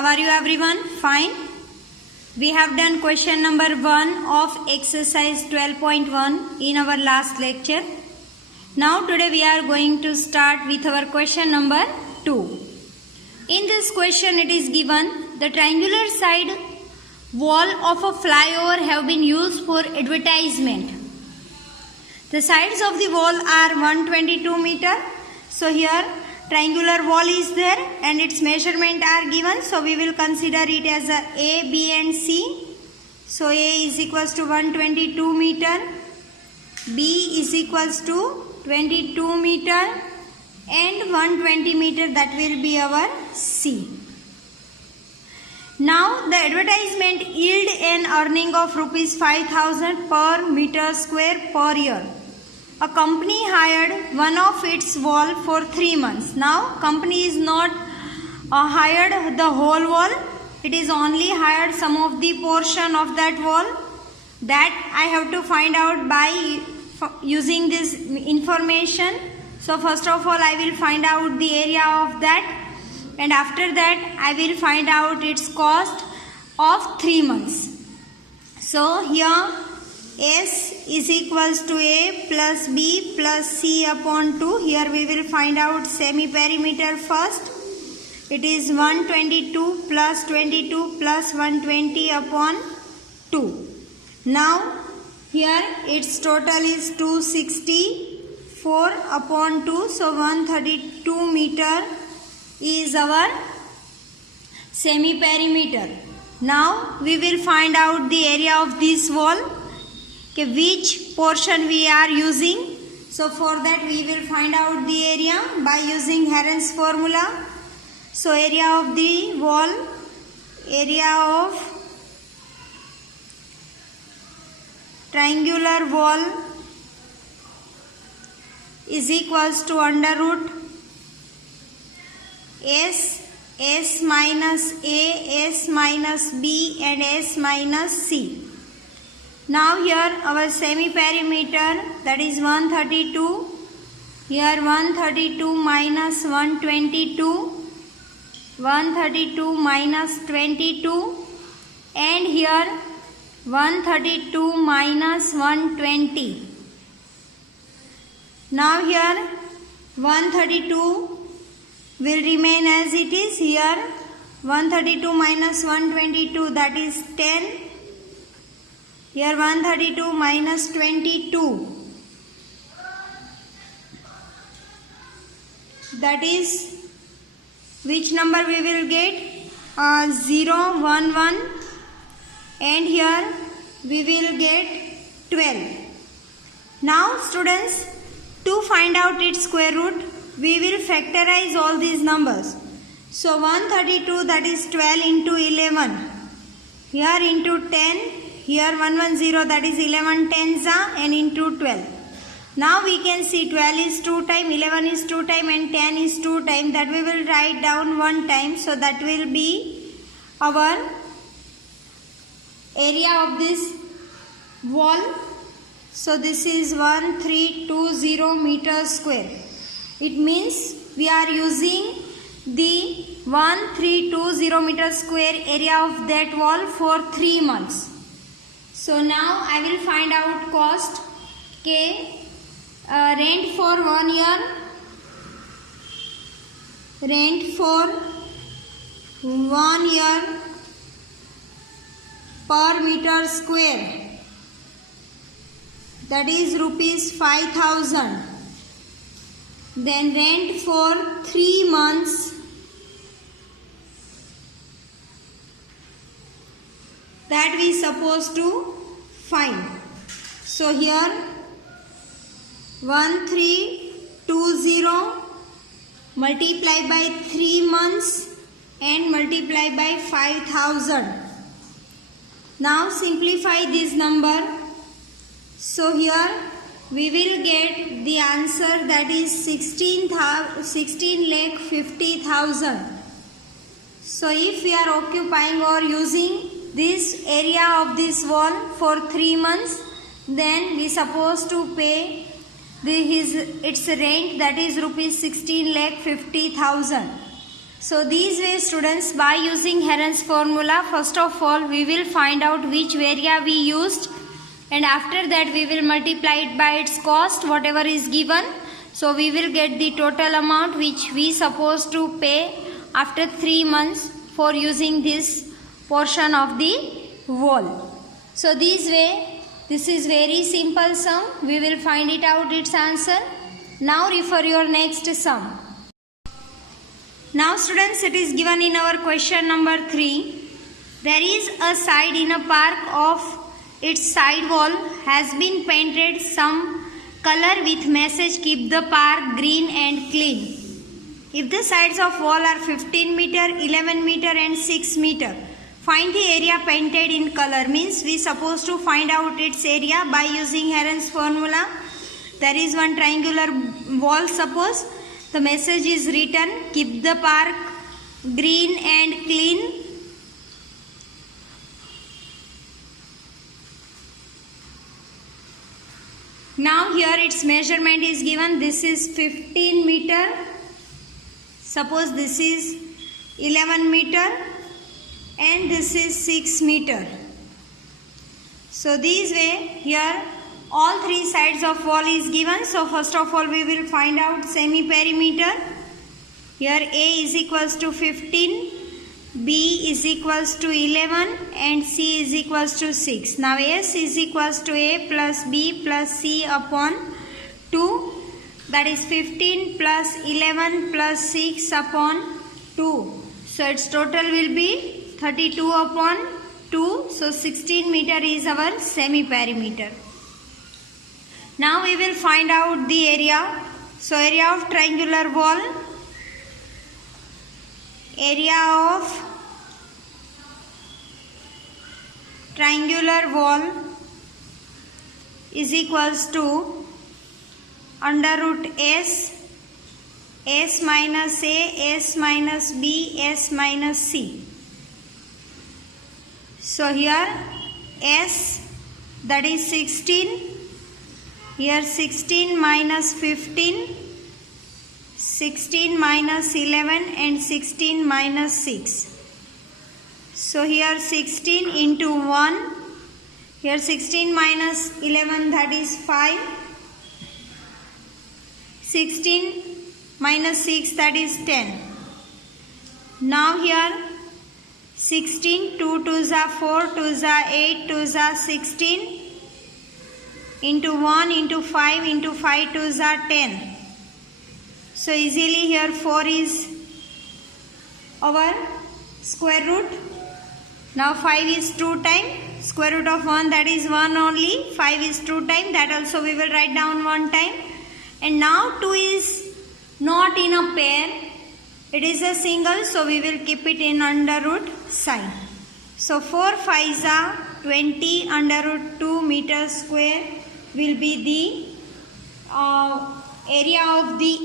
How are you everyone? Fine. We have done question number 1 of exercise 12.1 in our last lecture. Now today we are going to start with our question number 2. In this question it is given the triangular side wall of a flyover have been used for advertisement. The sides of the wall are 122 meter. So here triangular wall is there and its measurement are given. So we will consider it as A, B and C. So A is equals to 122 meter. B is equals to 22 meter and 120 meter, that will be our C. Now the advertisement yield an earning of rupees 5,000 per meter square per year. A company hired one of its wall for 3 months. Now company is not hired the whole wall. It is only hired some of the portion of that wall. That I have to find out by using this information. So first of all I will find out the area of that, and after that I will find out its cost of 3 months. So here S is equals to A plus B plus C upon 2. Here we will find out semi-perimeter first. It is 122 plus 22 plus 120 upon 2. Now here its total is 264 upon 2. So 132 meter is our semi-perimeter. Now we will find out the area of this wall. Okay, which portion we are using. So for that we will find out the area by using Heron's formula. So area of the wall, area of triangular wall is equals to under root S minus A, S minus B and S minus C. Now here our semi-perimeter, that is 132. Here 132 minus 122. 132 minus 22. And here 132 minus 120. Now here 132 will remain as it is. Here 132 minus 122, that is 10. Here 132 minus 22, that is which number we will get? 0, 1, 1, and here we will get 12. Now students, to find out its square root, we will factorize all these numbers. So 132, that is 12 into 11, here into 10, here 110, that is 11 tens and into 12. Now we can see 12 is 2 times, 11 is 2 times and 10 is 2 times. That we will write down 1 time. So that will be our area of this wall. So this is 1320 meter square. It means we are using the 1320 meter square area of that wall for 3 months. So now I will find out cost. Okay, rent for 1 year. Rent for 1 year per meter square, that is rupees 5,000. Then rent for 3 months, that we supposed to find. So here 1320 multiply by 3 months and multiply by 5,000. Now simplify this number. So here we will get the answer, that is 16,50,000. So if we are occupying or using this area of this wall for 3 months, then we supposed to pay its rent, that is rupees 16,50,000. So these way students, by using Heron's formula, first of all we will find out which area we used, and after that we will multiply it by its cost, whatever is given. So we will get the total amount which we supposed to pay after 3 months for using this portion of the wall. So this way, this is very simple sum. We will find it out its answer. Now refer your next sum. Now students, it is given in our question number 3. There is a side in a park of its side wall has been painted some color with message keep the park green and clean. If the sides of wall are 15 meter, 11 meter and 6 meter, find the area painted in color. Means we supposed to find out its area by using Heron's formula. There is one triangular wall, suppose. The message is written, keep the park green and clean. Now here its measurement is given. This is 15 meter. Suppose this is 11 meter and this is 6 meter. So this way here all three sides of wall is given. So first of all we will find out semi-perimeter. Here A is equals to 15, B is equals to 11 and C is equals to 6. Now S is equals to A plus B plus C upon 2. That is 15 plus 11 plus 6 upon 2. So its total will be 32 upon 2. So 16 meter is our semi-perimeter. Now we will find out the area. So area of triangular wall. Area of triangular wall is equals to under root S, S minus A, S minus B, S minus C. So here S, that is 16, here 16 minus 15, 16 minus 11 and 16 minus 6. So here 16 into 1, here 16 minus 11, that is 5, 16 minus 6, that is 10. Now here 16, 2 2s are 4, 2s are 8, 2s are 16, into 1 into 5 into 5 2s are 10. So easily here 4 is our square root. Now 5 is 2 times square root of 1, that is 1 only. 5 is 2 times, that also we will write down 1 time. And now 2 is not in a pair, it is a single, so we will keep it in under root sign. So 4 5s are 20 under root 2 meter square will be the area of the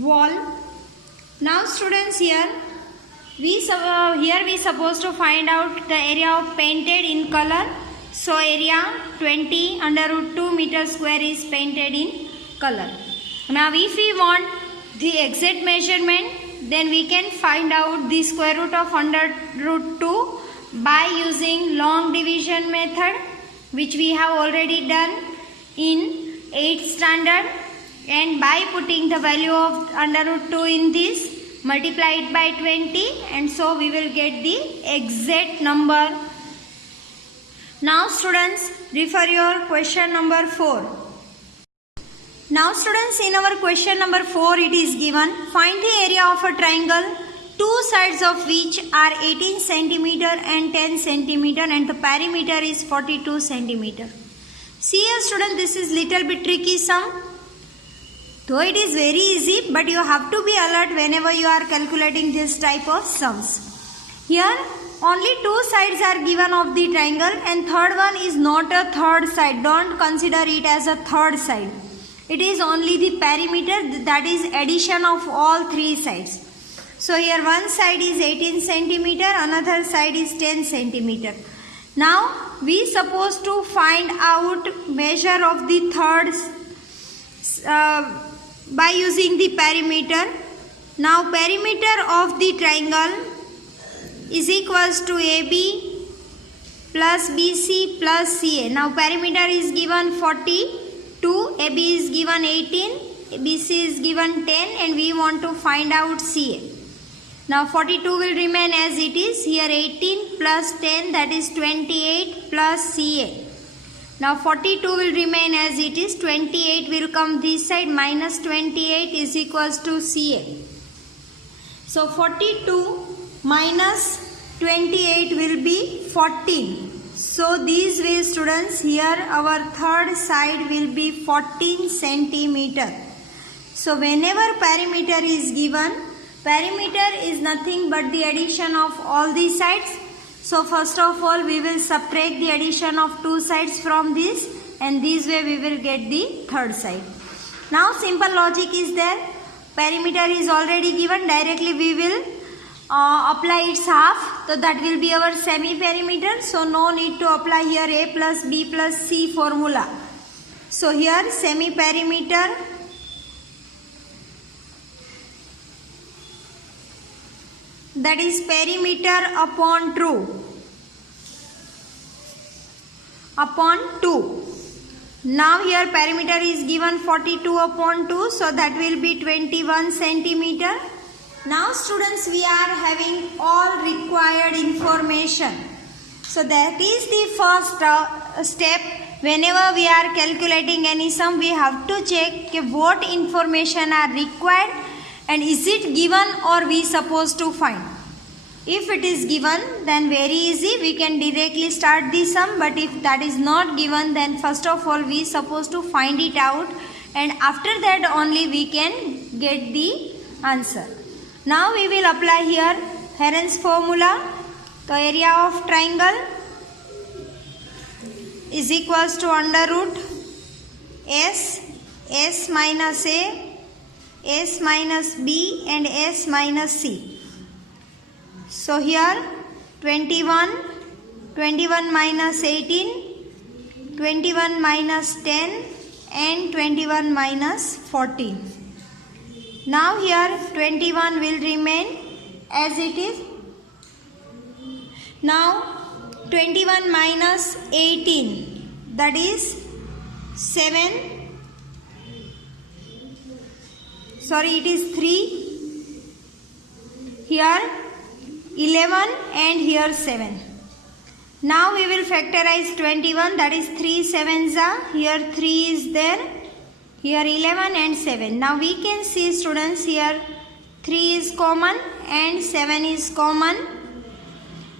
wall. Now students, here we supposed to find out the area of painted in color. So area 20 under root 2 meter square is painted in color. Now if we want the exact measurement, then we can find out the square root of under root 2 by using long division method, which we have already done in 8th standard, and by putting the value of under root 2 in this, multiply it by 20, and so we will get the exact number. Now students, refer your question number 4. Now students, in our question number 4 it is given, find the area of a triangle, two sides of which are 18 centimeter and 10 centimeter and the perimeter is 42 centimeter. See here student, this is little bit tricky sum. Though it is very easy, but you have to be alert whenever you are calculating this type of sums. Here only two sides are given of the triangle and third one is not a third side. Don't consider it as a third side. It is only the perimeter, that is addition of all three sides. So here one side is 18 centimeter, another side is 10 centimeter. Now we supposed to find out measure of the third by using the perimeter. Now perimeter of the triangle is equals to AB plus BC plus CA. Now perimeter is given 42, AB is given 18, BC is given 10, and we want to find out CA. Now 42 will remain as it is. Here 18 plus 10, that is 28 plus CA. Now 42 will remain as it is. 28 will come this side, minus 28 is equals to CA. So 42 minus 28 will be 14. So these way, students, here our third side will be 14 centimeter. So whenever perimeter is given, perimeter is nothing but the addition of all these sides. So first of all we will subtract the addition of two sides from this, and this way we will get the third side. Now simple logic is there. Perimeter is already given. Directly we will apply its half. So that will be our semi-perimeter. So no need to apply here A plus B plus C formula. So here semi-perimeter, that is perimeter upon 2. Now here perimeter is given 42 upon 2, so that will be 21 centimeter. Now students, we are having all required information. So that is the first step. Whenever we are calculating any sum, we have to check what information are required and is it given or we supposed to find. If it is given, then very easy, we can directly start the sum. But if that is not given, then first of all we supposed to find it out, and after that only we can get the answer. Now we will apply here Heron's formula. The area of triangle is equals to under root S minus A, S minus B and S minus C. So here 21 minus 18, 21 minus 10 and 21 minus 14. Now here 21 will remain as it is. Now 21 minus 18, that is 7. Sorry, it is 3. Here 11 and here 7. Now we will factorize 21, that is 3 sevens are. Here 3 is there. Here 11 and 7. Now we can see, students, here 3 is common and 7 is common,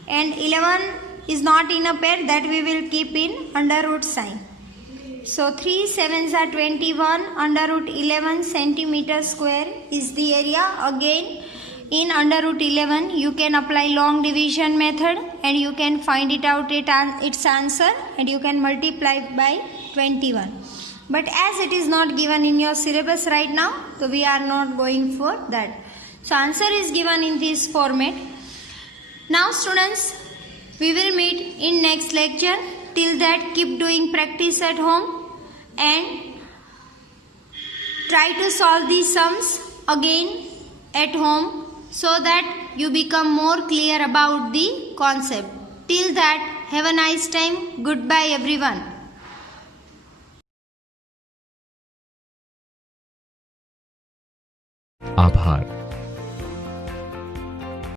and 11 is not in a pair, that we will keep in under root sign. So 3 sevens are 21, under root 11 centimeter square is the area. Again, in under root 11 you can apply long division method and you can find it out its answer, and you can multiply by 21. But as it is not given in your syllabus right now, so we are not going for that. So answer is given in this format. Now students, we will meet in next lecture. Till that, keep doing practice at home and try to solve these sums again at home, so that you become more clear about the concept. Till that, have a nice time. Goodbye everyone. आभार।